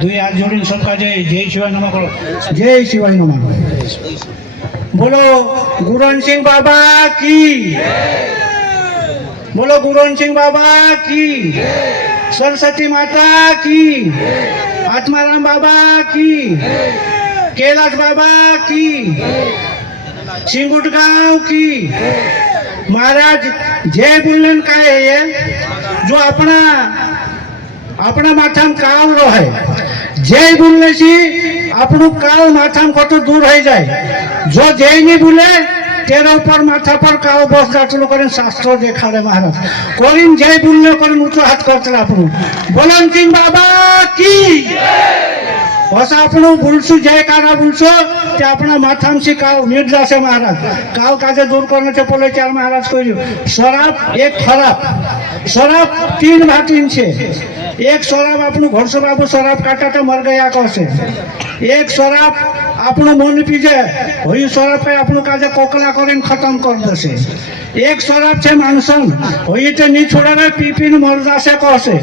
दुई हाथ जोड़ी सबका जय शिवाय नमः करो। जय शिवाय नमः। बोलो गुरुन सिंह बाबा की, बोलो गुरुन सिंह बाबा की, सरस्वती माता की, आत्माराम बाबा की, कैलाश बाबा की, सिंगुट गांव की। महाराज जय बोलन का है ये जो अपना अपना माथाम काल रहे, जय बोलने से આપણું કાળ માથામાં ખોટું દૂર થઈ જાય। જો જય નહીં બોલે તેના ઉપર માથા પર કાળ બસ જાતલું કરીને શાસ્ત્રો દેખાડે महाराज। કોઈને જય બોલને કરીને ઊંચો હાથ કરતા આપણું બોલન સિંહ બાબા की। બસ આપણું બોલશું જયકારા બોલશો તે આપણા માથામાંથી કાળ નીટ જશે महाराज। કાળ કાજે દૂર કરને છે બોલે ચાર महाराज કહ્યું શરાબ એક ખરાબ। શરાબ तीन भाटीन છે। एक शराब આપણું ઘરસો બાબુ શરાબ કાટાટા મર ગયા કહશે। एक शराब આપણું મન પીજે હોય શરાબ કઈ આપણું કાજે કોકલા કરીને ખતમ કરી દેશે। एक शराब છે માણસન હોય તે ની છોડે પી પીને મર જશે કહશે।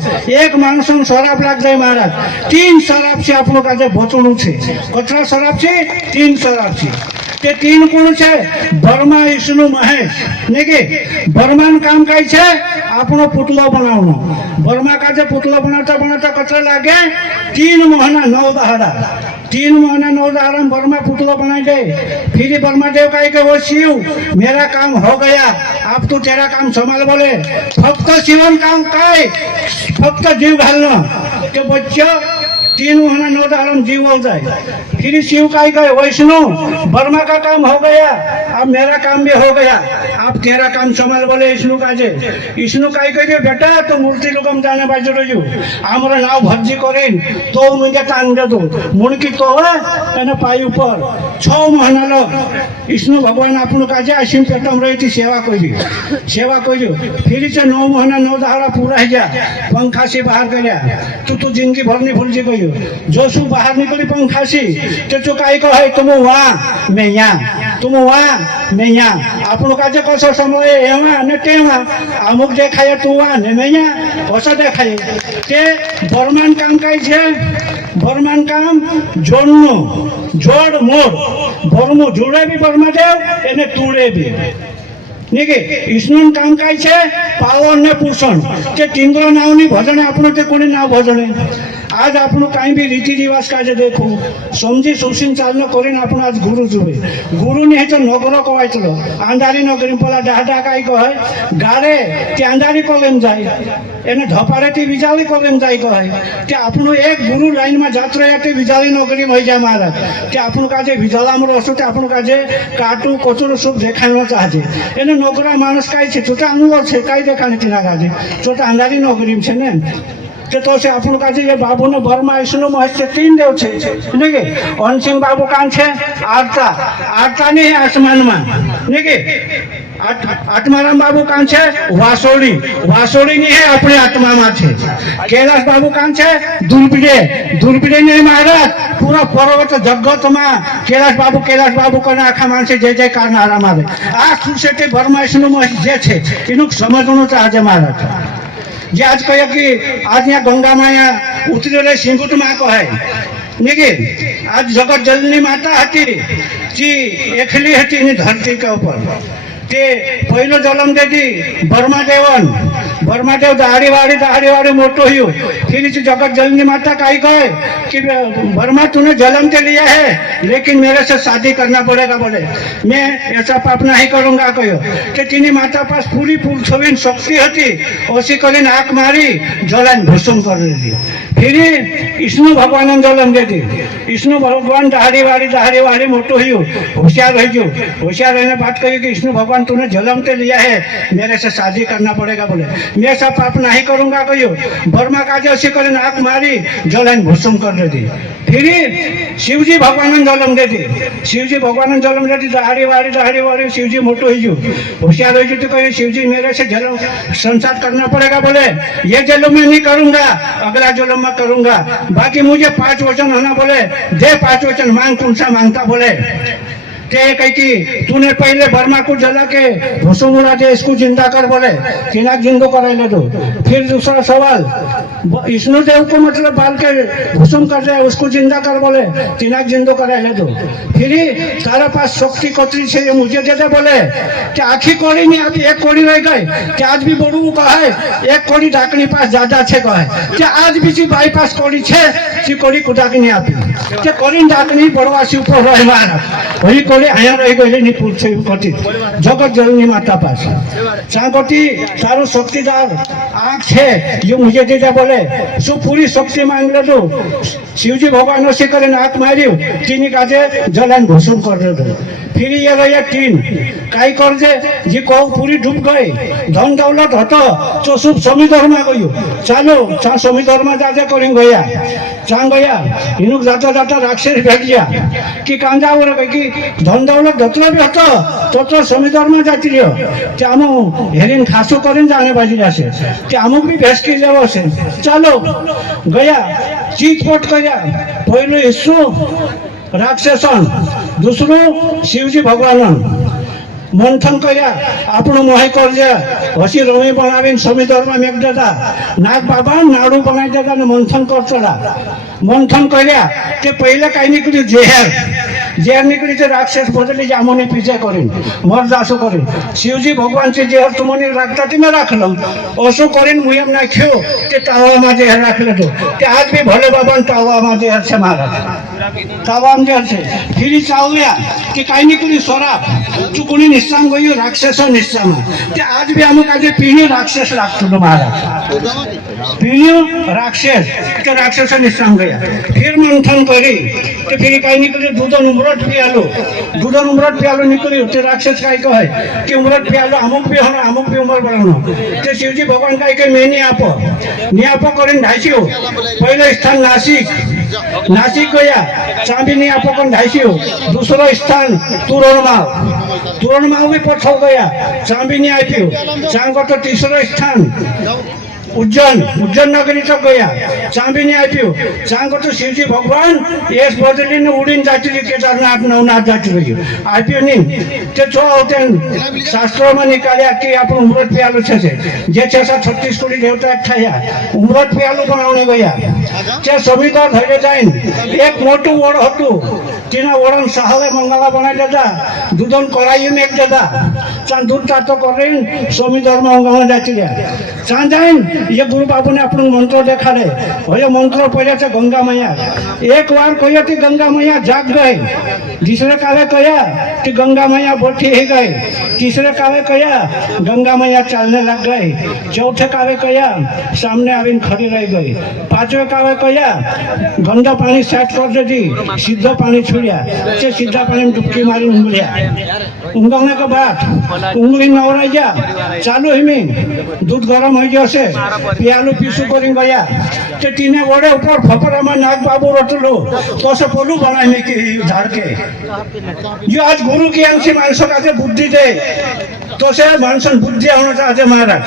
એક માણસન શરાબ લાગ જાય महाराज। तीन शराब છે આપણું કાજે ભોચણું છે। કચરા શરાબ છે तीन शराब છે। તે तीन કોણ છે બર્મા વિષ્ણુ મહેશ ને કે બર્માનું કામ કઈ છે આપણો પુતળો બનાવવાનો। બર્મા કાજે પુતળો બનાવતા બનાવતા કચરા લાગે 3 મહિના 9 દહાડા। 3 महीना 9 दहाड़ा बर्मा पुतला बनाई दे। फिर बर्मा देव कहे कि वो शिव मेरा काम हो गया अब तू तेरा काम संभाल। बोले फक्त शिवन काम काय फक्त जीव घालना के बच्चा 3 महीना 9 दहाड़ा जीव हो जाए। फिर शिव कहे कि वैष्णु बर्मा का काम हो गया अब मेरा काम भी हो गया अब तेरा काम संभाल। बोले विष्णु काजे विष्णु कहे कि बेटा तो मूर्ति लोक जाने बाजू रही आमरा नाव भर्जी करें तो मुझे टांग दे दो मुड़की तो पाई ऊपर 6 महीना लोग विष्णु भगवान આપણું કાજે આશીમ પેટમ રહી સેવા કરી फिर से 9 महीना 9 दहाड़ा पूरा ही जा पंखा से बाहर કર્યા। तू जिंदगी भर नहीं भूल जी गई जो शू बाहर निकली पंखा से तो तू कई कहे तुम वहाँ मैं यहाँ तुम वहाँ मैं यहाँ આપણું કાજે कसो समय एवा ने तेवा अमुक देखाय तू वहाँ ने मैं यहाँ कसो देखाय ते बर्मान काम कई छे बर्मान काम जोड़नो जोड़ मोड़ बर्मो जोड़े भी बर्मा देव एने तूड़े भी नहीं के विष्णु काम कई छे पावन ने पोषण के टिंगरो नावनी भजने આપણું તે કોની નાવ ભજને। आज આપણું કાંઈ બી રીતિ રિવાજ કાજે देखो समझी सोचिन चालनो કરીને આપણું आज गुरु जुबे गुरु नहीं तो नगरो कवाय चलो आंधारी नगरी पेला डाहडा काई कहे गारे ते आंधारी कोलेम जाय एने धपारे ते विजाली कोलेम जाय कहे ते આપણું एक गुरु लाइन में जात रहे ते विजाली नगरी में जाय महाराज ते આપણું काजे विजालाम रसो ते આપણુं काजे काटू कोचरो सब देखानो चाहे एने नगरा मानस काई छे छोटा अनुभव छे काई देखाने तीना काजे छोटा आंधारी नगरी छे ने तो से આપણું કાજે ये बाबू ने बर्मा विष्णु महेश से 3 देव छे नहीं के अनसिंह बाबू कान छे आरता आरता नहीं आसमान में नहीं के आत्माराम बाबू कान छे वासोड़ी वासोड़ी नहीं है अपने आत्मा में छे। कैलाश बाबू कान छे दुर्बिडे दुर्बिडे नहीं महाराज पूरा पर्वत जगत में कैलाश बाबू कने आखा मानसे जय जयकार नारा मारे आ सुसेटे बर्मा विष्णु महेश जे छे एनु समजणो चाहे महाराज। जे आज कहे कि आज यहाँ गंगा माया उतरे सिंगुट माँ कहे नहीं आज जगत जननी माता हती जी एकली हती धरती के ऊपर ते पहलो जन्म देती बर्मा देव दहाड़ी वाड़ी मोटो हुई। फिर जगत जननी माता कही कहे कि बर्मा तूने जन्म तो लिया है लेकिन मेरे से शादी करना पड़ेगा। बोले मैं ऐसा पाप नहीं करूंगा कहो कि तेनी माता पास पूरी छवीन शक्ति होती ओसी करीने आँख मारी जलान भूसुम कर दी। फिर विष्णु भगवान जन्म देती विष्णु भगवान दहाड़ी वाड़ी मोटो हुई होशियार रही गयो होशियार रहने बात कही कि विष्णु भगवान तूने जन्म तो लिया है मेरे से शादी करना पड़ेगा। बोले मैं ऐसा पाप नहीं करूंगा कहो बर्मा काजे उसी करीने आँख मारी जलान भूसुम कर दी। फिर शिवजी भगवान जन्म देती शिवजी भगवान जन्म देती दहाड़ी वाड़ी शिवजी मोटो हो गयो होशियार हो गयो तो कहे शिवजी मेरे से जन्म संसार करना पड़ेगा। बोले ये जन्म में नहीं करूंगा अगला जन्म में करूंगा बाकी मुझे 5 वचन होना। बोले दे 5 वचन मांग कौन सा मांगता। बोले ते कही कि तूने पहले बर्मा को जला के भुसुम उड़ा दे, इसको जिंदा कर बोले, तिनाक जिंदो कराइले दो। फिर दूसरा सवाल, विष्णु देव को मतलब बाल के भुसुम कर दे, उसको जिंदा कर बोले, तिनाक जिंदो कराइले दो। फिर तारा पास शक्ति कतरी से मुझे दे दे बोले कि आखी कोड़ी नहीं आती, एक कोड़ी रह गई कि आज भी बड़ू का है, एक कोड़ी ढाकनी पास ज्यादा छे का है कि आज भी सी बाईपास कोड़ी छे, सी कोड़ी कुटाकी नहीं आती कि कोड़ी ढाकनी बड़वासी ऊपर रहे मारा वही कोड़ी आया रह गई नहीं पूछे कटी जगत जननी माता पास चांगोटी तारो शक्तिदार आंख छे, ये मुझे दे दे बोले, सो पूरी शक्ति मांग ले दो। शिवजी भगवान से करे नाक मारियो, तीनी काजे जलन भूषण कर दे। फिर ये रहे तीन काई कर दे जी कहू पूरी डूब गई, धन दौलत हतो तो सब समी धर्मा गयो, चलो चा समी धर्मा जाते करें गया चांग गया इनुक जाता जाता राक्षस भेट गया कि कांजा हो रहा कि धन दौलत धतरा भी हतो तो समी धर्मा जाती रहो कि आम हेरिन खासो करें जाने बाजी जासे कि अमुक भी भेस की जाओ से चलो गया चीतपट गया पहले ईश्व राक्षसन दूसरो शिवजी भगवान मंथन कर्या आपणो मोह कर्या हसी रमे बनावीन समी धर्म मेघ दादा नाग बाबा नाड़ू बनाई दादा ने मंथन करतला मंथन कर्या ते पहले काही निकली जेहर निकली ते राक्षस बदली जामोनी पीछे करीन मर जासो करीन शिवजी भगवान से जेहर तुमने राखता ती मैं राखलो ओसो करीन मुयम नाख्यो ते तावा मा जेहर राखले तो ते आज भी भोले बाबा तावा मा जेहर से मारा तावा मा जेहर से फिर चावया कि काही निकली सोरा चुकुनी निस्साम गयो राक्षस निस्साम ते आज भी हम काजे पीणी राक्षस लागतो तो महाराज पीणी राक्षस ते राक्षस निस्साम गया फिर मंथन करी ते फिर काही निकली दूध उमरट पियालो निकली ते राक्षस काय कहे कि उमरट पियालो अमुक भी उमर बढ़ानो ते शिवजी भगवान काय के मैं नहीं आपो करीन ढाइसियो पहले स्थान नासिक गया चांदी नहीं आपो करीन ढाइसियो दूसरा स्थान तोरणमाव भी पठाओ गया चांदी नहीं आप्यो चांगो तो तीसरा स्थान उज्जैन नगरी तक गया चांदी नहीं आप्यो चांगो तो शिवजी भगवान एस बदली ने उड़ीन जाती रही केदारनाथ नवनाथ जाती रही आप्यो नहीं ते जो होते शास्त्रों में निकालिया कि आप उमरट पियालो छे जे 636 कोटी देवता इकट्ठा उमरट पियालो बनावने गया ते समीकर धैर्य जाइन एक मोटू वड़ हतु तेना वड़न सहाले मंगला बनाई देता दूधन कराई में एक देता चांद दूध तातो करें स्वामी धर्म अंगमा जाती रहा चांद जाइन ये गुरु बाबू ने अपन मंत्र देखा रहे भैया मंत्र पहले से गंगा मैया एक बार कहिया कि गंगा मैया जाग गए दूसरे काले कहा कि गंगा मैया बैठी ही गए तीसरे काले कहा गंगा मैया चलने लग गए चौथे काले कहा सामने आवीन खड़ी रह गई पांचवे काले कहा गंदा पानी सेट कर दे दी सीधा पानी छुड़िया से सीधा पानी में डुबकी मारी उंगलिया उंगलने के बाद उंगली नवरा जा चालू ही दूध गरम हो गया से पियालो पीसू करी गया ते तीने वड़े ऊपर फपरा में नाग बाबू रटलो तो से पोलू बनाने की झाड़ के जो आज गुरु ज्ञान से मानसों का बुद्धि दे तो से मानसन बुद्धि होना चाहते महाराज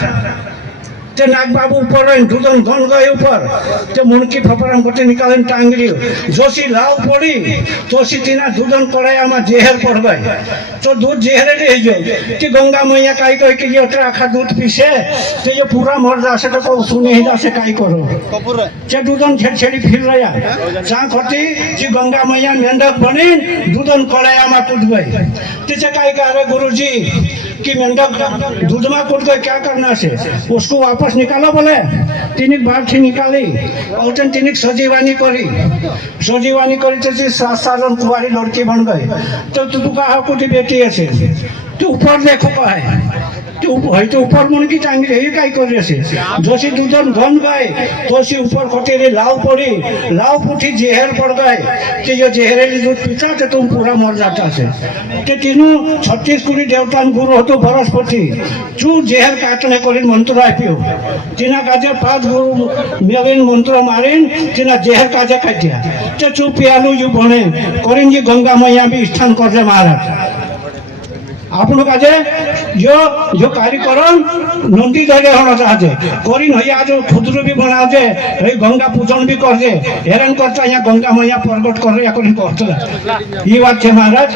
ते नाग बाबू ऊपर रहे दूधन घन गए ऊपर ते मुनकी फपराम गोटे निकालन टांगरी जोशी लाव पड़ी तोसी तीना दूधन कड़ाई में जेहर पड़ गए तो दूध जेहरे ले जो कि गंगा मैया काई कह कि ये आखा दूध पीसे तो ये पूरा मर जासे तो सुने ही जासे काई करो जे दूधन छेड़ी फिर रहा जहाँ खटी जी गंगा मैया मेंढक बनी दूधन कड़ाई में कूद गए ते काई कह रहे गुरु जी कि मेंढक दूध में कूद गए क्या करना से उसको वापस निकालो बोले तीनिक बाढ़ी निकाली और तीनिक सजीवानी करी तो साधारण कुंवारी लड़की बन गई तो तू कहा कुछ बेटी ऐसे तू ऊपर देखो कहे तो ऊपर मन की टांगी रही काई कर रहे जोशी दूधन घन गए तोसी ऊपर कटेरी लाव पड़ी लाव पुठी जेहर पड़ गए कि जो जेहरेली दूध पीता तो तुम पूरा मर जाता से कि तीनों 36 कोटी देवता गुरु हो तो बरस्पति चू जेहर काटने को मंत्र आप्यो तीना काजे 5 गुरु मेविन मंत्र मारिन तीना जेहर काजे काटिया तो चू पियालू यू बने करीन जी गंगा मैया भी स्थान कर दे महाराज आपनो काजे जो कार्यक्रम नंदी धैर्य होना चाहते करीन हो आज खुदरू भी बना दे गंगा पूजन भी कर दे हेरन करता यहाँ गंगा मैया प्रगट कर रहे करता ये बात है महाराज।